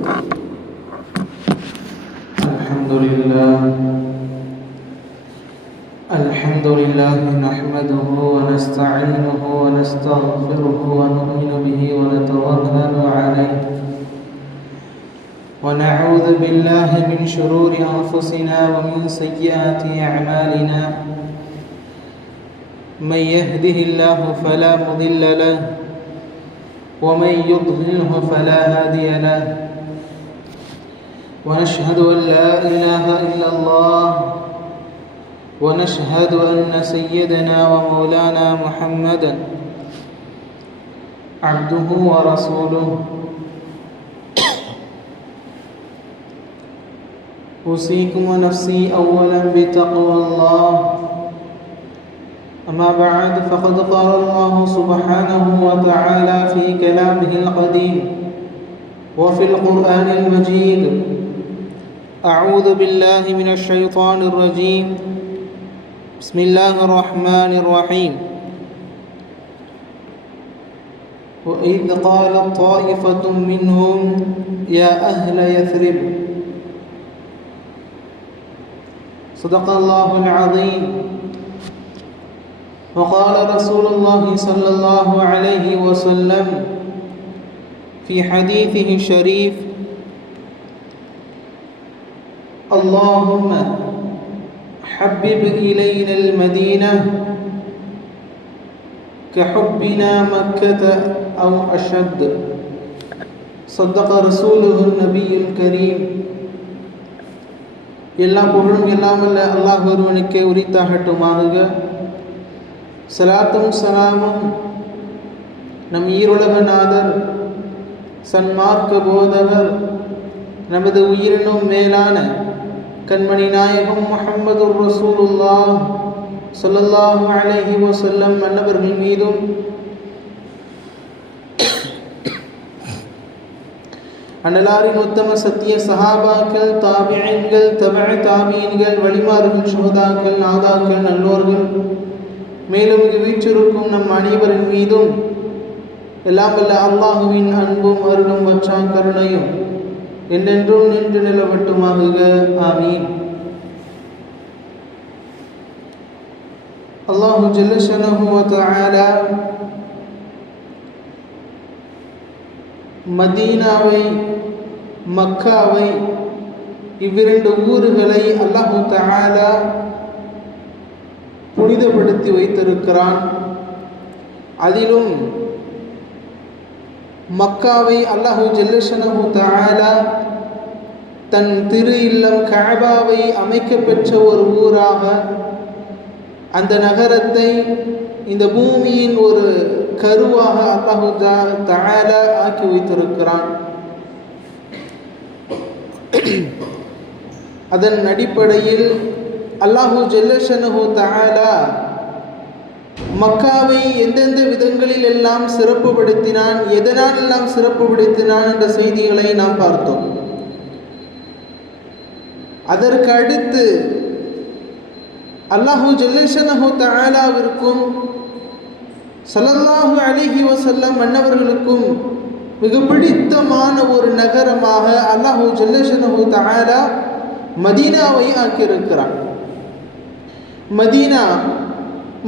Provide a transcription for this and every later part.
الحمد لله نحمده ونستعينه ونستغفره ونؤمن به ونتوكل عليه ونعوذ بالله من شرور أنفسنا ومن سيئات أعمالنا من يهده الله فلا مضل له ومن يضلله فلا هادي له ونشهد أن لا إله إلا الله ونشهد أن سيدنا ومولانا محمدا عبده ورسوله أوصيكم ونفسي أولا بتقوى الله أما بعد فقد قال الله سبحانه وتعالى في كلامه القديم وفي القرآن المجيد أعوذ بالله من الشيطان الرجيم بسم الله الرحمن الرحيم وإذ قالت طائفة منهم يا أهل يثرب صدق الله العظيم وقال رسول الله صلى الله عليه وسلم في حديثه الشريف اللهم حبب إلينا المدينة كحبنا مكة أو أشد صدق رسوله النبي الكريم எல்லா புகழும் எல்லாம் வல்ல அல்லாஹ் ஒருவனுக்கே உரித்தாகட்டுமாக. சலாத்தும் சலாமும் நம் ஈருலக நாதர் சன்மார்க்க போதகர் நமது உயிரினும் மேலான கண்மணி நாயகம் முஹம்மதுர் ரசூலுல்லாஹ் ஸல்லல்லாஹு அலைஹி வஸல்லம் அன்னவர்கள் மீதும் அன்னலாரின் உத்தம சத்திய சஹாபாக்கள், தாபிஈன்கள், தபஅ தாபிஈன்கள், வலிமார்கள், ஷுஹதாக்கள், நாதாக்கள், நல்லோர்கள், மேலும் இங்கு வீற்றிருக்கும் நம் அனைவரின் மீதும் எல்லாம் வல்ல அல்லாஹுவின் அன்பும் அருளும் வற்றா கருணையும் என்றென்றும் நின்று நிலவட்டுமாக. ஆமீன். அல்லாஹு ஜல்ல ஷனஹு வ தஆலா மதீனாவை, மக்காவை, இவ்விரண்டு ஊர்களை அல்லாஹு தஆலா புனிதப்படுத்தி வைத்திருக்கிறான். அதிலும் மக்காவை அல்லாஹு ஜல்ல ஷனஹு தஆலா தன் திரு இல்லம் கஅபாவை அமைக்க பெற்ற ஒரு ஊராக, அந்த நகரத்தை இந்த பூமியின் ஒரு கருவாக அல்லாஹு தஆலா ஆக்கி வைத்திருக்கிறான். அதன் அடிப்படையில் அல்லாஹு ஜல்ல ஷனஹு தஆலா மக்காவை எந்தெந்த விதங்களில் எல்லாம் சிறப்புப்படுத்தினான், எதனால் எல்லாம் சிறப்புப்படுத்தினான் என்ற செய்திகளை நாம் பார்த்தோம். அதற்கு அடுத்து அல்லாஹு ஜல்ல ஷனஹு தஆலாவிற்கும் ஸல்லல்லாஹு அலைஹி வஸல்லம் அன்னவர்களுக்கும் மிக பிடித்தமான ஒரு நகரமாக அல்லாஹு ஜல்ல ஷனஹு தஆலா மதீனாவை ஆக்கியிருக்கிறான்.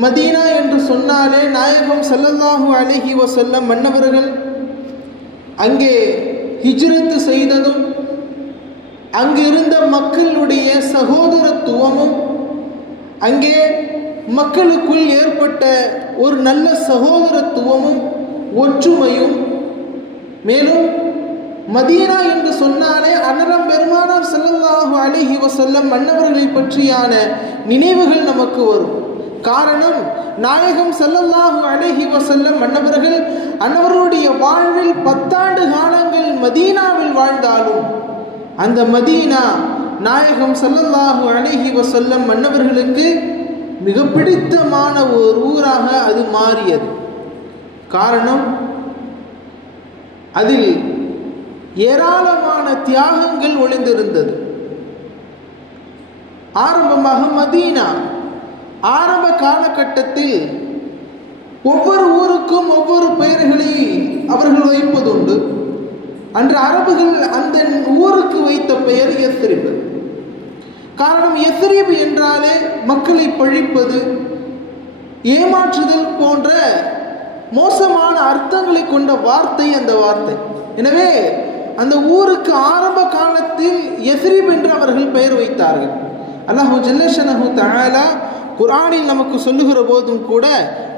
மதீனா என்று சொன்னாலே நாயகம் ஸல்லல்லாஹு அலைஹி வஸல்லம் மன்னவர்கள் அங்கே ஹிஜ்ரத் செய்ததும், அங்கிருந்த மக்களுடைய சகோதரத்துவமும், அங்கே மக்களுக்குள் ஏற்பட்ட ஒரு நல்ல சகோதரத்துவமும் ஒற்றுமையும், மேலும் மதீனா என்று சொன்னாலே அன்னலம் பெருமானார் ஸல்லல்லாஹு அலைஹி வஸல்லம் மன்னவர்களை பற்றியான நினைவுகள் நமக்கு வரும். காரணம், நாயகம் ஸல்லல்லாஹு அலைஹி வஸல்லம் மன்னவர்கள் அன்னவருடைய வாழ்வில் 10 ஆண்டு காலங்கள் மதீனாவில் வாழ்ந்தாலும் அந்த மதீனா நாயகம் ஸல்லல்லாஹு அலைஹி வஸல்லம் மன்னவர்களுக்கு மிக பிடித்தமான ஒரு ஊராக அது மாறியது. காரணம், அதில் ஏராளமான தியாகங்கள் ஒளிந்திருந்தது. ஆரம்பமாக மதீனா ஆரம்ப காலகட்டத்தில் ஒவ்வொரு ஊருக்கும் ஒவ்வொரு பெயர்களை அவர்கள் வைப்பதுண்டு. அன்று அரபுகள் அந்த ஊருக்கு வைத்த பெயர் யஸ்ரிப். காரணம், யஸ்ரிப் என்றாலே மக்களை பழிப்பது, ஏமாற்றுதல் போன்ற மோசமான அர்த்தங்களை கொண்ட வார்த்தை அந்த வார்த்தை. எனவே அந்த ஊருக்கு ஆரம்ப காலத்தில் யஸ்ரிப் என்று அவர்கள் பெயர் வைத்தார்கள். அல்லாஹ் ஜல்ல ஷஅனஹு தஆலா குர்ஆனில் நமக்கு சொல்லுகிற போதும் கூட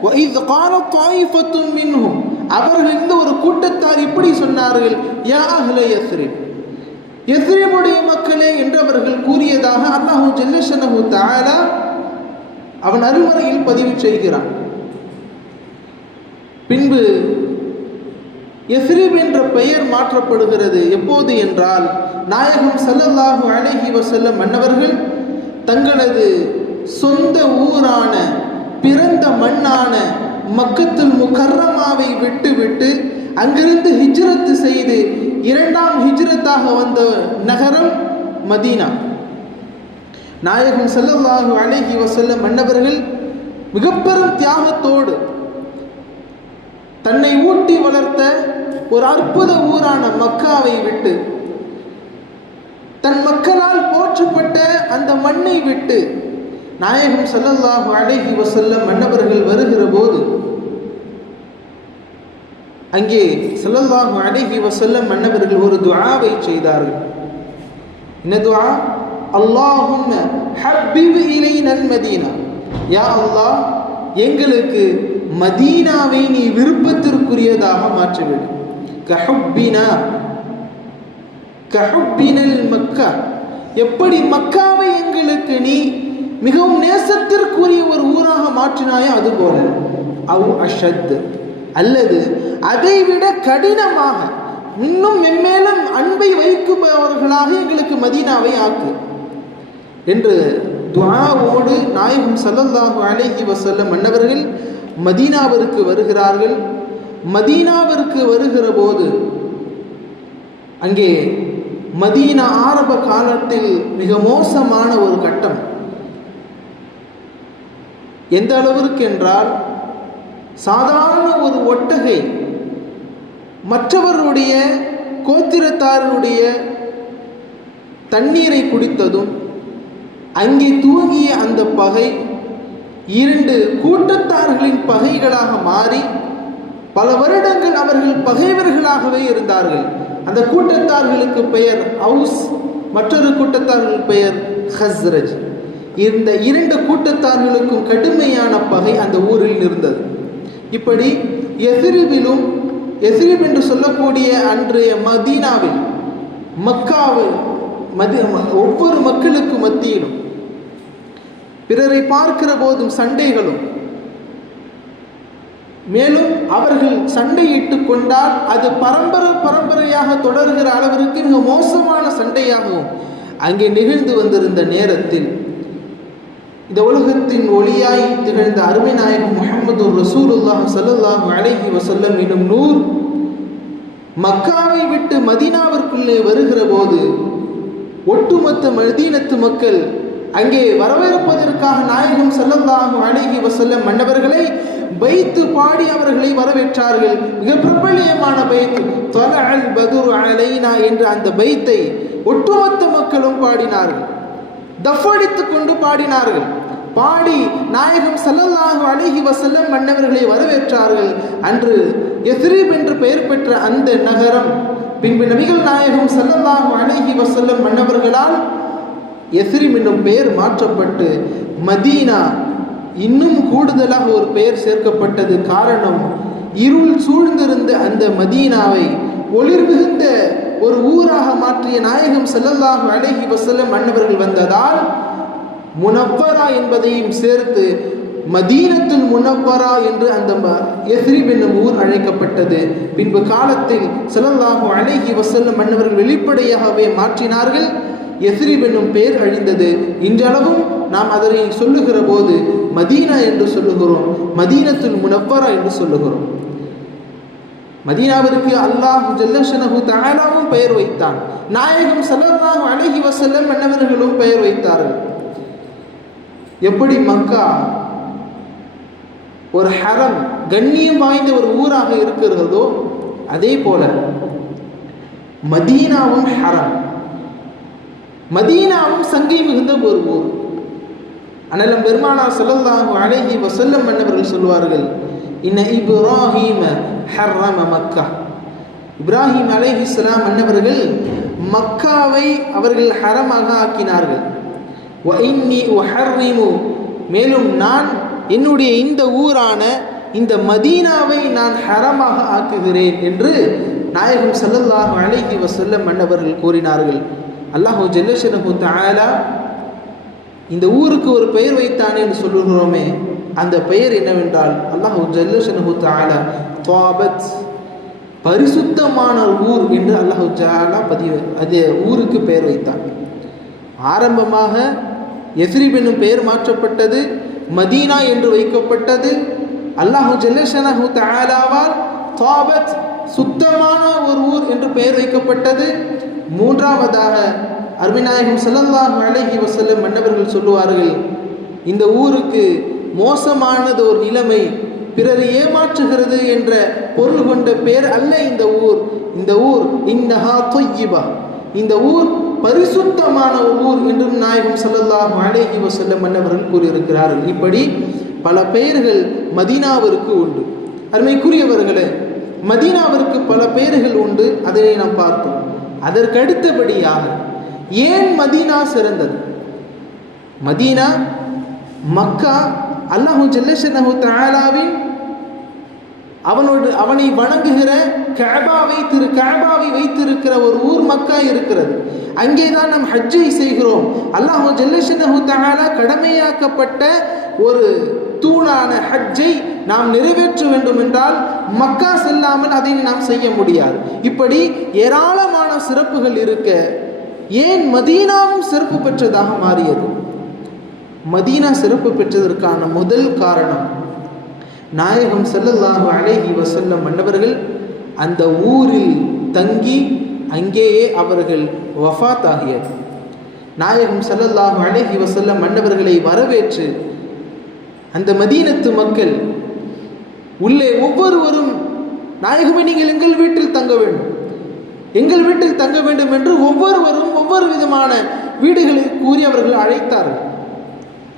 வஇத் காலத் தாயிஃபத்தும் மின்ஹும், அவர்கள் இந்த ஒரு கூட்டத்தார் இப்படி சொன்னார்கள், யா அஹ்ல யஸ்ரிப், யஸ்ரிபுடைய மக்களே என்று அவர்கள் கூறியதாக அல்லாஹ் ஜல்ல ஷஅனஹு தஆலா அவன் அருள்மறையில் பதிவு செய்கிறான். பின்பு யஸ்ரிப் என்ற பெயர் மாற்றப்படுகிறது. எப்போது என்றால், நாயகம் ஸல்லல்லாஹு அலைஹி வஸல்லம் மன்னவர்கள் தங்களது சொந்த ஊரான பிறந்த மண்ணான மக்கத்துல் முகர்ரமாவை விட்டு அங்கிருந்து ஹிஜ்ரத் செய்து இரண்டாம் ஹிஜ்ரத்தாக வந்த நகரம் மதீனா. நாயகம் ஸல்லல்லாஹு அலைஹி வஸல்லம் மன்னவர்கள் மிக பெரும் தியாகத்தோடு தன்னை ஊட்டி வளர்த்த ஒரு அற்புத ஊரான மக்காவை விட்டு, தன் மக்களால் போற்றப்பட்ட அந்த மண்ணை விட்டு நாயகம் ஸல்லல்லாஹு அலைஹி வஸல்லம் மன்னவர்கள் வருகிற போது அங்கே ஸல்லல்லாஹு அலைஹி வஸல்லம் மன்னவர்கள் ஒரு துஆவை செய்தார்கள். என்ன துஆ? அல்லாஹும்ம ஹப்பிப் இலைனல் மதீனா, யா அல்லாஹ், எங்களுக்கு மதீனாவை நீ விருப்பத்திற்குரியதாக மாற்றிவிடு. கஹுப்பினல் மக்கா, எப்படி மக்காவை எங்களுக்கு நீ மிகவும் நேசத்திற்குரிய ஒரு ஊராக மாற்றினாயோ அதுபோல, அவ் அஷத், அல்லது அதைவிட கடினமாக இன்னும் மென்மேலும் அன்பை வைக்குபவர்களாக எங்களுக்கு மதீனாவை ஆக்கு என்று துஆவோடு நாயகம் ஸல்லல்லாஹு அலைஹி வஸல்லம் மன்னவர்கள் மதீனாவிற்கு வருகிறார்கள். மதீனாவிற்கு வருகிற போது அங்கே மதீனா ஆரம்ப காலத்தில் மிக மோசமான ஒரு கட்டம். எந்த அளவிற்கு என்றால், சாதாரண ஒரு ஒட்டகை மற்றவருடைய கோத்திரத்தாருடைய தண்ணீரை குடித்ததும் அங்கே துவங்கிய அந்த பகை இரண்டு கூட்டத்தார்களின் பகைகளாக மாறி பல வருடங்கள் அவர்கள் பகைவர்களாகவே இருந்தார்கள். அந்த கூட்டத்தார்களுக்கு பெயர் அவுஸ், மற்றொரு கூட்டத்தார்கள் பெயர் ஹஸ்ரஜ். இந்த இரண்டு கூட்டத்தார்களுக்கும் கடுமையான பகை அந்த ஊரில் இருந்தது. இப்படி யஸ்ரிபிலும், யஸ்ரிப் என்று சொல்லக்கூடிய அன்றைய மதீனாவில், மக்காவில் ஒவ்வொரு மக்களுக்கு மத்தியிலும் பிறரை பார்க்கிற போதும் சண்டைகளும், மேலும் அவர்கள் சண்டையிட்டு கொண்டால் அது பரம்பரையாக தொடர்கிற அளவிற்கு மிக மோசமான சண்டையாகவும் அங்கே நிகழ்ந்து வந்திருந்த நேரத்தில் இந்த உலகத்தின் ஒளியாய் திகழ்ந்த அருமை நாயகம் முஹம்மது ரசூலுல்லாஹ் ஸல்லல்லாஹு அலைஹி வஸல்லம் எனும் நூர் மக்காவை விட்டு மதீனாவிற்குள்ளே வருகிற போது ஒட்டுமொத்த மதீனத்து மக்கள் அங்கே வரவேற்பதற்காக நாயகம் ஸல்லல்லாஹு அலைஹி வஸல்லம் மன்னவர்களை பைத்து பாடி அவர்களை வரவேற்றார்கள். மிக பிரபல்யமான பைத் தலஅல் பதுரு அலைனா என்ற அந்த பைத்தை ஒட்டுமொத்த மக்களும் பாடினார்கள், தஃபடித்துக் கொண்டு பாடினார்கள். பாடி நாயகம் ஸல்லல்லாஹு அலைஹி வஸல்லம் மன்னவர்களை வரவேற்றார்கள். அன்று யஸ்ரிப் என்று பெயர் பெற்ற அந்த நகரம் பின்பு நபிகள் நாயகம் ஸல்லல்லாஹு அலைஹி வஸல்லம் மன்னவர்களால் யஸ்ரிப் என்னும் பெயர் மாற்றப்பட்டு மதீனா இன்னும் கூடுதலாக ஒரு பெயர் சேர்க்கப்பட்டது. காரணம், இருள் சூழ்ந்திருந்த அந்த மதீனாவை ஒளிர் மிகுந்த ஒரு ஊராக மாற்றிய நாயகம் ஸல்லல்லாஹு அலைஹி வஸல்லம் மன்னவர்கள் வந்ததால் முனவ்வரா என்பதையும் சேர்த்து மதீனத்துல் முனவ்வரா என்று அந்த யஸ்ரிப் என்னும் ஊர் அழைக்கப்பட்டது. பின்பு காலத்தில் ஸல்லல்லாஹு அலைஹி வஸல்லம் மன்னவர்கள் வெளிப்படையாகவே மாற்றினார்கள். யஸ்ரிப் என்னும் பெயர் அழிந்தது. இன்றளவும் நாம் அதனை சொல்லுகிற போது மதீனா என்று சொல்லுகிறோம், மதீனத்துல் முனவ்வரா என்று சொல்லுகிறோம். மதீனாவிற்கு அல்லாஹ் ஜல்ல ஷஅனஹு தஆலாவும் பெயர் வைத்தான், நாயகம் ஸல்லல்லாஹு அலைஹி வஸல்லம் மன்னவர்களும் பெயர் வைத்தார்கள். எப்படி மக்கா ஒரு ஹரம், கண்ணியம் வாய்ந்த ஒரு ஊராக இருக்கிறதோ அதே போல மதீனாவும் ஹரம், மதீனாவும் சங்கை மிகுந்த ஒரு ஊர். அனலம் பெருமானார் ஸல்லல்லாஹு அலைஹி வஸல்லம் அன்னவர்கள் சொல்வார்கள், இன்ன இப்ராஹீம ஹர்ரம மக்கா, இப்ராஹிம் அலைஹிஸ்ஸலாம் அன்னவர்கள் மக்காவை அவர்கள் ஹரமாக ஆக்கினார்கள். வ இன்னி உஹர்ரிமு, மேலும் நான் என்னுடைய இந்த ஊரான இந்த மதீனாவை நான் ஹரமாக ஆக்குகிறேன் என்று நாயகம் ஸல்லல்லாஹு அலைஹி வஸல்லம் அன்னவர்கள் கூறினார்கள். அல்லாஹு ஜல்லஷனஹு தஆலா இந்த ஊருக்கு ஒரு பெயர் வைத்தானே என்று சொல்லுகிறோமே, அந்த பெயர் என்னவென்றால் அல்லாஹு ஜல்லஷனஹு தஆலா த்வாபத், பரிசுத்தமான ஊர் என்று அல்லாஹு தஆலா அது ஊருக்கு பெயர் வைத்தான். ஆரம்பமாக யஸ்ரிப் என்னும் பெயர் மாற்றப்பட்டது, மதீனா என்று வைக்கப்பட்டது. அல்லாஹு ஜல்லஷனஹு தஆலாவால் த்வாபத், சுத்தமான ஒரு ஊர் என்று பெயர் வைக்கப்பட்டது. மூன்றாவதாக அருமைநாயகம் ஸல்லல்லாஹு அலைஹி வஸல்லம் மன்னவர்கள் சொல்லுவார்கள், இந்த ஊருக்கு மோசமானது ஒரு நிலைமை, பிறரை ஏமாற்றுகிறது என்ற பொருள் கொண்ட பெயர் அல்ல இந்த ஊர். இந்த ஊர் இன்னஹா தொய்யிபா, இந்த ஊர் பரிசுத்தமான ஊர் என்று நாயகம் ஸல்லல்லாஹு அலைஹி வஸல்லம் மன்னவர்கள் கூறியிருக்கிறார்கள். இப்படி பல பெயர்கள் மதீனாவிற்கு உண்டு. அருமைக்குரியவர்களே, மதீனாவிற்கு பல பெயர்கள் உண்டு, அதனை நாம் பார்த்தோம். அதற்கு அடுத்தபடியாக ஏன் மதீனா சிறந்தது? மதீனா, மக்கா, அல்லாஹு ஜல்லஷனஹு தஆலாவின் அவனை வணங்குகிற கஅபாவை வைத்திருக்கிற ஒரு ஊர் மக்கா இருக்கிறது. அங்கேதான் நாம் ஹஜ்ஜை செய்கிறோம். அல்லாஹு ஜல்லஷனஹு தஆலா கடமையாக்கப்பட்ட ஒரு தூணான ஹஜ்ஜை நாம் நிறைவேற்ற வேண்டும் என்றால் மக்கா செல்லாமல் அதை நாம் செய்ய முடியாது. இப்படி ஏராளமான சிறப்புகள் இருக்க ஏன் மதீனாவும் சிறப்பு பெற்றதாக மாறியது? மதீனா சிறப்பு பெற்றதற்கான முதல் காரணம், நாயகம் ஸல்லல்லாஹு அலைஹி வஸல்லம் மன்னவர்கள் அந்த ஊரில் தங்கி அங்கேயே அவர்கள் வஃபாத் ஆகியது. நாயகம் ஸல்லல்லாஹு அலைஹி வஸல்லம் மன்னவர்களை வரவேற்று அந்த மதீனத்து மக்கள் உள்ளே ஒவ்வொருவரும், நாயகமே நீங்கள் எங்கள் வீட்டில் தங்க வேண்டும், எங்கள் வீட்டில் தங்க வேண்டும் என்று ஒவ்வொருவரும் ஒவ்வொரு விதமான வீடுகளை கூறி அவர்கள் அழைத்தார்கள்.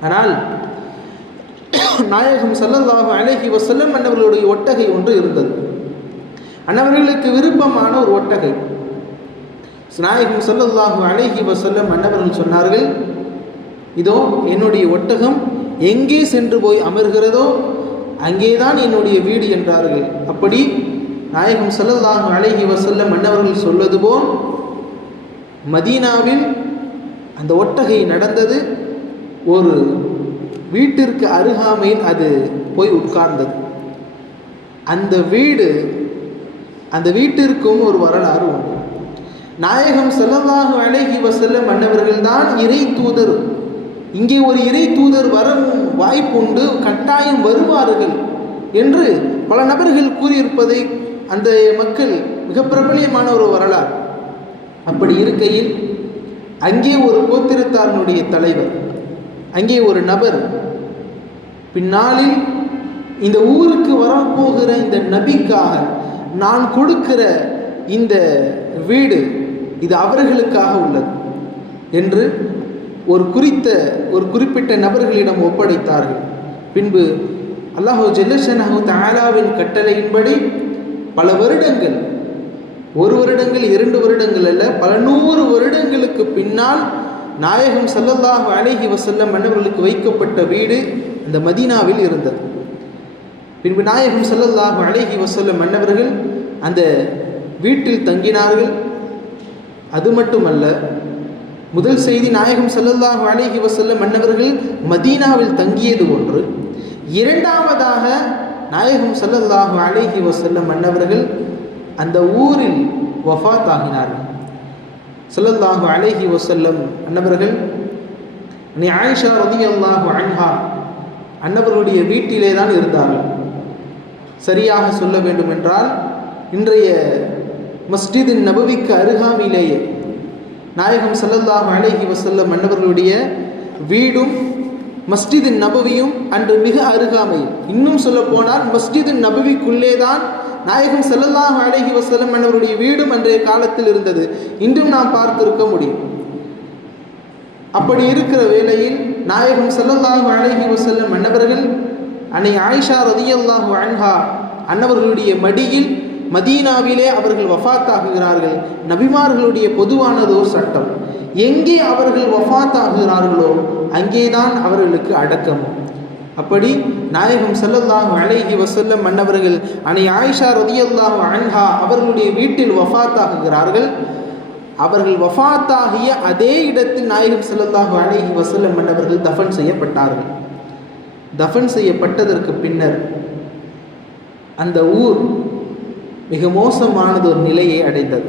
ஆனால் நாயகம் ஸல்லல்லாஹு அலைஹி வஸல்லம் அன்னவர்களுடைய ஒட்டகை ஒன்று இருந்தது. அன்னவர்களுக்கு விருப்பமான ஒரு ஒட்டகை. நாயகம் ஸல்லல்லாஹு அலைஹி வஸல்லம் அன்னவர்கள் சொன்னார்கள், இதோ என்னுடைய ஒட்டகம் எங்கே சென்று போய் அமர்கிறதோ அங்கேதான் என்னுடைய வீடு என்றார்கள். அப்படி நாயகம் ஸல்லல்லாஹு அலைஹி வஸல்லம் அன்னவர்கள் சொல்வது போல் மதீனாவில் அந்த ஒட்டகை நடந்தது. ஒரு வீட்டிற்கு அருகாமையில் அது போய் உட்கார்ந்தது. அந்த வீட்டிற்கும் ஒரு வரலாறு உண்டு. நாயகம் ஸல்லல்லாஹு அலைஹி வஸல்லம் அன்னவர்கள் தான் இறை தூதர். இங்கே ஒரு இறை தூதர் வர வாய்ப்புண்டு, கட்டாயம் வருவார்கள் என்று பல நபர்கள் கூறியிருப்பதை அந்த மக்கள் மிக பிரபலியமான ஒரு வரலாறு. அப்படி இருக்கையில் அங்கே ஒரு கோத்திரத்தாரனுடைய தலைவர், அங்கே ஒரு நபர் பின்னாளில் இந்த ஊருக்கு வரப்போகிற இந்த நபிக்காக நான் கொடுக்கிற இந்த வீடு இது அவர்களுக்காக உள்ளது என்று ஒரு குறிப்பிட்ட நபர்களிடம் ஒப்படைத்தார்கள். பின்பு அல்லாஹு ஜல்லஷனஹு தஆலாவின் கட்டளையின்படி பல வருடங்கள், 1 வருடங்கள் 2 வருடங்கள் அல்ல, பல 100 வருடங்களுக்கு பின்னால் நாயகம் ஸல்லல்லாஹு அலைஹி வஸல்லம் மன்னவர்களுக்கு வைக்கப்பட்ட வீடு இந்த மதீனாவில் இருந்தது. பின்பு நாயகம் ஸல்லல்லாஹு அலைஹி வஸல்லம் மன்னவர்கள் அந்த வீட்டில் தங்கினார்கள். அது மட்டுமல்ல, முதல் செய்தி நாயகம் ஸல்லல்லாஹு அலைஹி வஸல்லம் மன்னவர்கள் மதீனாவில் தங்கியது ஒன்று. இரண்டாவதாக நாயகம் ஸல்லல்லாஹு அலைஹி வஸல்லம் மன்னவர்கள் அந்த ஊரில் வஃபாத் ஆகினார்கள். ஸல்லல்லாஹு அலைஹி வஸல்லம் அன்னவர்கள் ஆயிஷா ரலியல்லாஹு அன்ஹா அன்னவர்களுடைய வீட்டிலே தான் இருந்தார்கள். சரியாக சொல்ல வேண்டும் என்றால் இன்றைய மஸ்ஜித் நபவிக்கு அருகாமையிலேயே நாயகம் ஸல்லல்லாஹு அலைஹி வஸல்லம் அன்னவர்களுடைய வீடும் மஸ்ஜித் நபவியும் அன்று மிக அருகாமையில், இன்னும் சொல்ல போனால் மஸ்ஜித் நபவிக்குள்ளே தான் நாயகம் ஸல்லல்லாஹு அலைஹி வஸல்லம் அவருடைய வீடும் அன்றைய காலத்தில் இருந்தது. இன்றும் நாம் பார்த்திருக்க முடியும். அப்படி இருக்கிற வேளையில் நாயகம் ஸல்லல்லாஹு அலைஹி வஸல்லம் அன்னவர்கள் அன்னை ஆயிஷா ரலியல்லாஹு அன்ஹா அன்னவர்களுடைய மடியில் மதீனாவிலே அவர்கள் வஃபாத்தாகுகிறார்கள். நபிமார்களுடைய பொதுவானதோர் சட்டம், எங்கே அவர்கள் வஃபாத்தாகுகிறார்களோ அங்கேதான் அவர்களுக்கு அடக்கமும். அப்படி நாயகம் ஸல்லல்லாஹு அலைஹி வஸல்லம் அன்னவர்கள் அன்னை ஆயிஷா ரலியல்லாஹு அன்ஹா அவர்களுடைய வீட்டில் வஃபாத்தாகுகிறார்கள். அவர்கள் வஃபாத்தாகிய அதே இடத்தில் நாயகம் ஸல்லல்லாஹு அலைஹி வஸல்லம் அன்னவர்கள் தஃபன் செய்யப்பட்டார்கள். தஃபன் செய்யப்பட்டதற்கு பின்னர் அந்த ஊர் மிக மோசமானது ஒரு நிலையை அடைந்தது.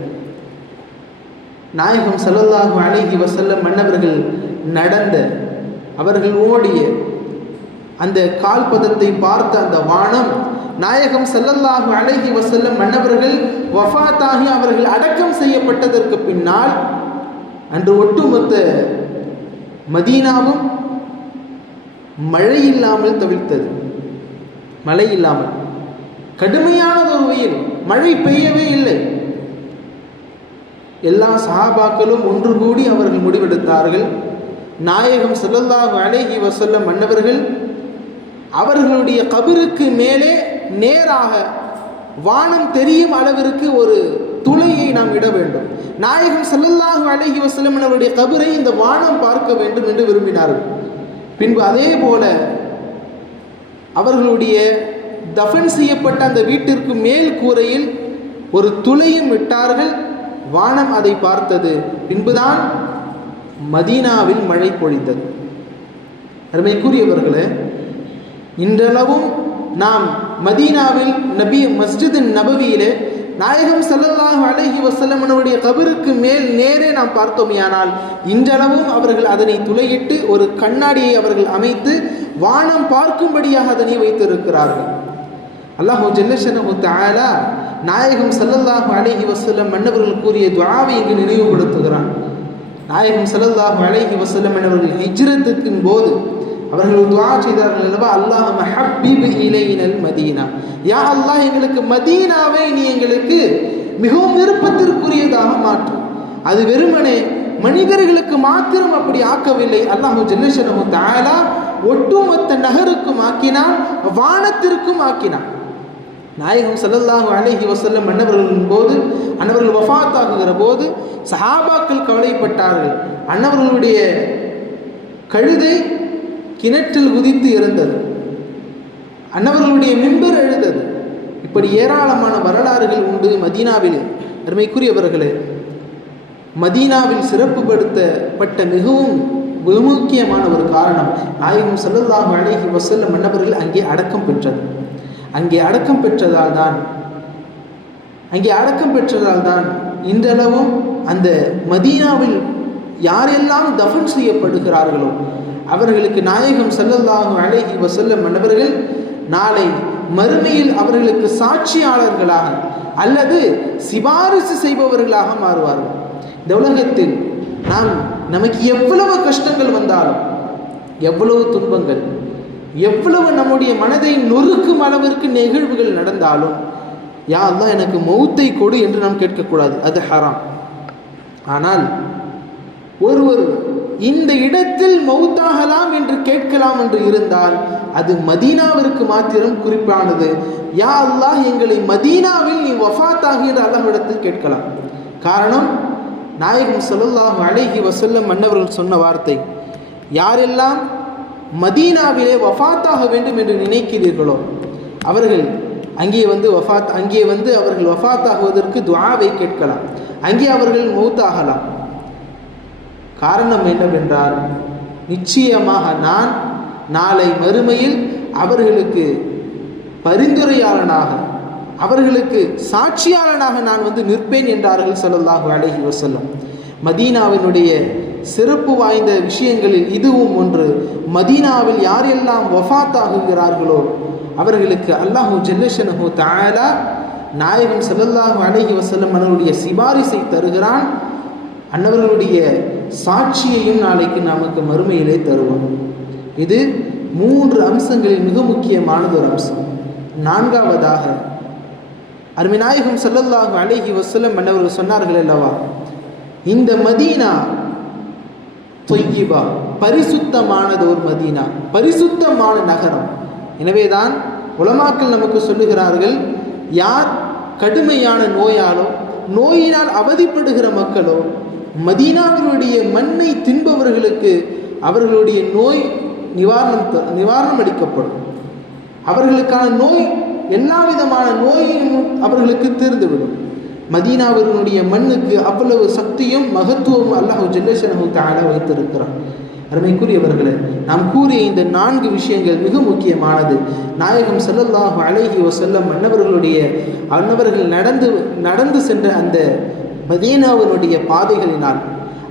நாயகம் ஸல்லல்லாஹு அலைஹி வஸல்லம் அன்னவர்கள் நடந்த, அவர்கள் ஓடிய அந்த கால்பதத்தை பார்த்த அந்த வானம் நாயகம் ஸல்லல்லாஹு அலைஹி வஸல்லம் அன்னவர்கள் வஃபாத்தாகி அவர்கள் அடக்கம் செய்யப்பட்டதற்கு பின்னால் அன்று ஒட்டுமொத்த மதீனாவும் மழை இல்லாமல் தவிர்த்தது. மழை இல்லாமல் கடுமையானது ஒரு வெயில், மழை பெய்யவே இல்லை. எல்லா சஹாபாக்களும் ஒன்று கூடி அவர்கள் முடிவெடுத்தார்கள், நாயகம் ஸல்லல்லாஹு அலைஹி வஸல்லம் அன்னவர்கள் அவர்களுடைய கபருக்கு மேலே நேராக வானம் தெரியும் அளவிற்கு ஒரு துளையை நாம் இட வேண்டும். நாயகம் ஸல்லல்லாஹு அலைஹி வஸல்லம் அவருடைய கபரை இந்த வானம் பார்க்க வேண்டும் என்று விரும்பினார்கள். பின்பு அதே போல அவர்களுடைய தஃபன் செய்யப்பட்ட அந்த வீட்டிற்கு மேல் கூரையில் ஒரு துளையும் விட்டார்கள். வானம் அதை பார்த்தது. பின்புதான் மதீனாவில் மழை பொழிந்தது. அருமைக்குரியவர்களே, இன்றளவும் நாம் மதீனாவில் மஸ்ஜித் நபவியிலே நாயகம் ஸல்லல்லாஹு அலைஹி வஸல்லம் அவருடைய கபருக்கு மேல் நேரே நாம் பார்த்தோமேயானால் இன்றளவும் அவர்கள் அதனை துளையிட்டு ஒரு கண்ணாடியை அவர்கள் அமைத்து வானம் பார்க்கும்படியாக அதனை வைத்திருக்கிறார்கள். அல்லாஹ் ஜல்ல ஷஅனஹு தஆலா நாயகம் ஸல்லல்லாஹு அலைஹி வஸல்லம் அன்னவர்கள் கூறிய துஆவை இங்கு நினைவுபடுத்துகிறான். நாயகம் ஸல்லல்லாஹு அலைஹி வஸல்லம் அன்னவர்கள் ஹிஜ்ரத்துக்கின் போது அவர்கள் துஆ செய்தார்கள் அல்லவா, அல்லாஹும்ம ஹப்பிப் இலைனல் மதீனா, யா அல்லாஹ் எங்களுக்கு மதீனாவை நீ எங்களுக்கு மிகவும் விருப்பத்திற்குரியதாக மாற்று. அது வெறுமனே மனிதர்களுக்கு மாத்திரம் அப்படி ஆக்கவில்லை, அல்லாஹ் ஜல்ல ஷஅனஹு தஆலா ஒட்டுமொத்த நகருக்கும் ஆக்கினான், வானத்திற்கும் ஆக்கினான். நாயகம் ஸல்லல்லாஹு அலைஹி வஸல்லம் அன்னவர்களின் போது, அன்னவர்கள் வஃபாத் ஆகுகிற போது சஹாபாக்கள் கவலைப்பட்டார்கள். அன்னவர்களுடைய கழுதை கிணற்றில் குதித்து இறந்தது, அன்னவர்களுடைய மிம்பர் எழுதது. இப்படி ஏராளமான வரலாறுகள் உண்டு மதீனாவில். அருமைக்குரியவர்களே, மதீனாவில் சிறப்புப்படுத்தப்பட்ட மிகவும் முக்கியமான ஒரு காரணம் நாயகம் ஸல்லல்லாஹு அலைஹி வஸல்லம் அன்னவர்கள் அங்கே அடக்கம் பெற்றது. அங்கே அடக்கம் பெற்றதால் தான் இன்றளவும் அந்த மதீனாவில் யாரெல்லாம் தஃபன் செய்யப்படுகிறார்களோ அவர்களுக்கு நாயகம் ஸல்லல்லாஹு அலைஹி வஸல்லம் அன்னவர்கள் நாளை மறுமையில் அவர்களுக்கு சாட்சியாளர்களாக அல்லது சிபாரிசு செய்பவர்களாக மாறுவார்கள். இந்த உலகத்தில் நமக்கு எவ்வளவு கஷ்டங்கள் வந்தாலும், எவ்வளவு துன்பங்கள், எவ்வளவு நம்முடைய மனதை நொறுக்கும் அளவிற்கு நிகழ்வுகள் நடந்தாலும், யா அல்லாஹ் எனக்கு மௌத்தை கொடு என்று நாம் கேட்கக்கூடாது, அது ஹராம். ஆனால் ஒருவர் இந்த இடத்தில் மௌத்தாகலாம் என்று கேட்கலாம் என்று இருந்தால் அது மதீனாவிற்கு மாத்திரம் குறிப்பானது. யா அல்லாஹ் எங்களை மதீனாவில் நீ வஃபாத்தாகி என்று அல்லாஹ்விடத்தில் கேட்கலாம். காரணம், நாயகம் ஸல்லல்லாஹு அலைஹி வஸல்லம் அன்னவர்கள் சொன்ன வார்த்தை, யாரெல்லாம் மதீனாவிலே வஃபாத்தாக வேண்டும் என்று நினைக்கிறீர்களோ அவர்கள் அங்கே வந்து அவர்கள் வஃபாத்தாகுவதற்கு துஆவை கேட்கலாம், அங்கே அவர்கள் மௌத்தாகலாம். காரணம் என்னவென்றால், நிச்சயமாக நான் நாளை மறுமையில் அவர்களுக்கு பரிந்துரையாளனாக, அவர்களுக்கு சாட்சியாளனாக நான் வந்து நிற்பேன் என்றார்கள் ஸல்லல்லாஹு அலைஹி வஸல்லம். மதீனாவினுடைய சிறப்பு வாய்ந்த விஷயங்களில் இதுவும் ஒன்று. மதீனாவில் யாரெல்லாம் வஃபாத் ஆகுகிறார்களோ அவர்களுக்கு அல்லாஹு ஜல்ல ஷஅனஹு தஆலா நாயகம் ஸல்லல்லாஹு அலைஹி வஸல்லம் அவர்களுடைய சிபாரிசை தருகிறான். அன்னவர்களுடைய சாட்சியையும் நாளைக்கு நமக்கு மறுமையிலே தருவோம். இது 3 அம்சங்களில் மிக முக்கியமானது ஒரு அம்சம். 4வதாக அருமைநாயகம் ஸல்லல்லாஹு அலைஹி வஸல்லம் அவர்கள் சொன்னார்கள் அல்லவா, இந்த மதீனா தொய்யிபா, பரிசுத்தமானது ஒரு மதீனா, பரிசுத்தமான நகரம். எனவேதான் உலமாக்கள் நமக்கு சொல்லுகிறார்கள், யார் கடுமையான நோயாலோ நோயினால் அவதிப்படுகிற மக்களோ மதீனாவினுடைய மண்ணை தின்பவர்களுக்கு அவர்களுடைய நோய் நிவாரணம் அளிக்கப்படும். அவர்களுக்கான நோய், எல்லா விதமான நோயும் அவர்களுக்கு தீர்ந்துவிடும். மதீனாவினுடைய மண்ணுக்கு அவ்வளவு சக்தியும் மகத்துவம் அல்லாஹ் ஜல்லஷனஹு தஆலா வைத்திருக்கிறார். அருமைக்குரியவர்களே, நாம் கூறிய இந்த 4 விஷயங்கள் மிக முக்கியமானது. நாயகம் ஸல்லல்லாஹு அலைஹி வஸல்லம் அன்னவர்கள் நடந்து சென்ற அந்த மதீனாவினுடைய பாதைகளினால்,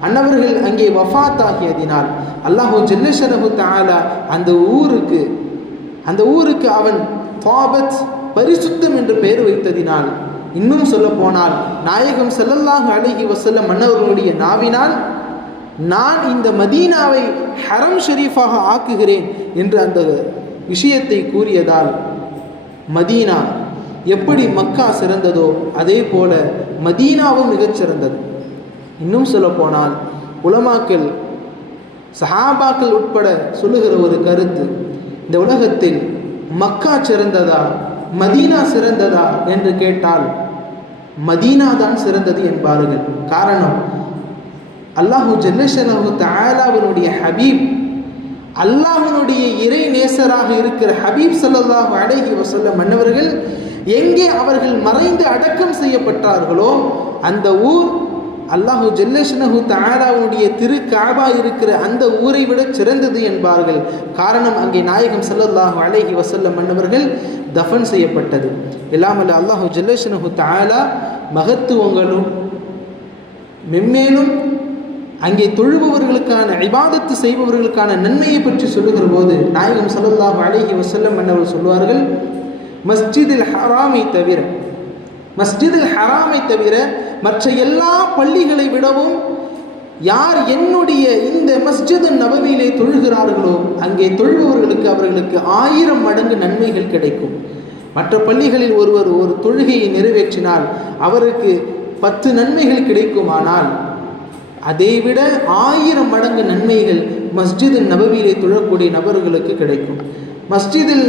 அன்னவர்கள் அங்கே வஃபாத் ஆகியதினால் அல்லாஹ் ஜல்லஷனஹு தஆலா அந்த ஊருக்கு அவன் தாபத், பரிசுத்தம் என்று பெயர் வைத்ததினால், இன்னும் சொல்ல போனால் நாயகம் ஸல்லல்லாஹு அலைஹி வஸல்லம் அன்னவர்களுடைய நாவினால், நான் இந்த மதீனாவை ஹரம் ஷரீஃபாக ஆக்குகிறேன் என்று அந்த விஷயத்தை கூறியதால் மதீனா எப்படி மக்கா சிறந்ததோ அதே போல மதீனாவும் மிகச்சிறந்தது. இன்னும் சொல்ல போனால் உலமாக்கள், சஹாபாக்கள் உட்பட சொல்லுகிற ஒரு கருத்து, இந்த உலகத்தில் மக்கா சிறந்ததா மதீனா சிறந்ததா என்று கேட்டால் மதீனா தான் சிறந்தது என்பார்கள். காரணம், அல்லாஹு ஜல்லஷனஹு தஆலாவினுடைய ஹபீப், அல்லாஹ்வினுடைய இறை நேசராக இருக்கிற ஹபீப் ஸல்லல்லாஹு அலைஹி வஸல்லம் அன்னவர்கள் எங்கே அவர்கள் மறைந்து அடக்கம் செய்யப்பட்டார்களோ அந்த ஊர் அல்லாஹு ஜல்லஷனஹு தஆலாவுடைய திரு காபா இருக்கிற அந்த ஊரை விட சிறந்தது என்பார்கள். காரணம், அங்கே நாயகம் ஸல்லல்லாஹு அலைஹி வஸல்லம் அன்னவர்கள் தஃபன் செய்யப்பட்டது. எல்லாமல்ல அல்லாஹு ஜல்லஷனஹு தஆலா மகத்துவங்களும் மென்மேலும் அங்கே தொழுபவர்களுக்கான, இபாதத்து செய்பவர்களுக்கான நன்மையை பற்றி சொல்லுகிற போது நாயகம் ஸல்லல்லாஹு அலைஹி வஸல்லம் அன்னவர்கள் சொல்வார்கள், மஸ்ஜிதுல் ஹராமை தவிர மற்ற எல்லா பள்ளிகளை விடவும் யார் என்னுடைய இந்த மஸ்ஜிது நபவியிலே தொழுகிறார்களோ அங்கே தொழுபவர்களுக்கு அவர்களுக்கு 1000 மடங்கு நன்மைகள் கிடைக்கும். மற்ற பள்ளிகளில் ஒருவர் ஒரு தொழுகையை நிறைவேற்றினால் அவருக்கு 10 நன்மைகள் கிடைக்குமானால் அதைவிட 1000 மடங்கு நன்மைகள் மஸ்ஜிது நபவியிலே தொழக்கூடிய நபர்களுக்கு கிடைக்கும். மஸ்ஜிதில்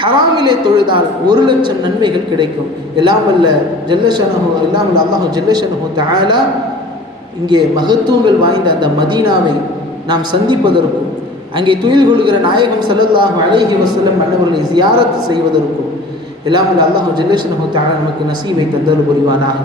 ஹராமிலே தொழுதால் 1,00,000 நன்மைகள் கிடைக்கும். எல்லாமல்ல அல்லாஹ் ஜல்லஷனஹு தஆலா இங்கே மகத்துவங்கள் வாய்ந்த அந்த மதீனாவை நாம் சந்திப்பதற்கும், அங்கே துயில் கொள்கிற நாயகம் ஸல்லல்லாஹு அலைஹி வஸல்லம் அன்னவர்களை ஜியாரத் செய்வதற்கும் எல்லாமல்ல அல்லாஹ் ஜல்லஷனஹு தஆலா நமக்கு நசீபை தந்தருள் புரிவானாக.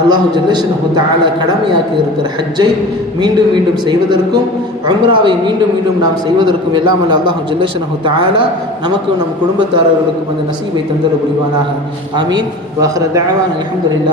அல்லாஹ் ஜல்லஷனஹு தஆலா கடமையாக்கி இருக்கிற ஹஜ்ஜை மீண்டும் மீண்டும் செய்வதற்கும், உம்ராவை மீண்டும் மீண்டும் நாம் செய்வதற்கும் எல்லாமல்ல அல்லாஹ் ஜல்லஷனஹு தஆலா நமக்கும் நம் குடும்பத்தாரர்களுக்கும் அந்த நசீபை தந்தருள் புரிவானாக. ஆமீன். வாஹிர தஅவானா அல்ஹம்துலில்லாஹ்.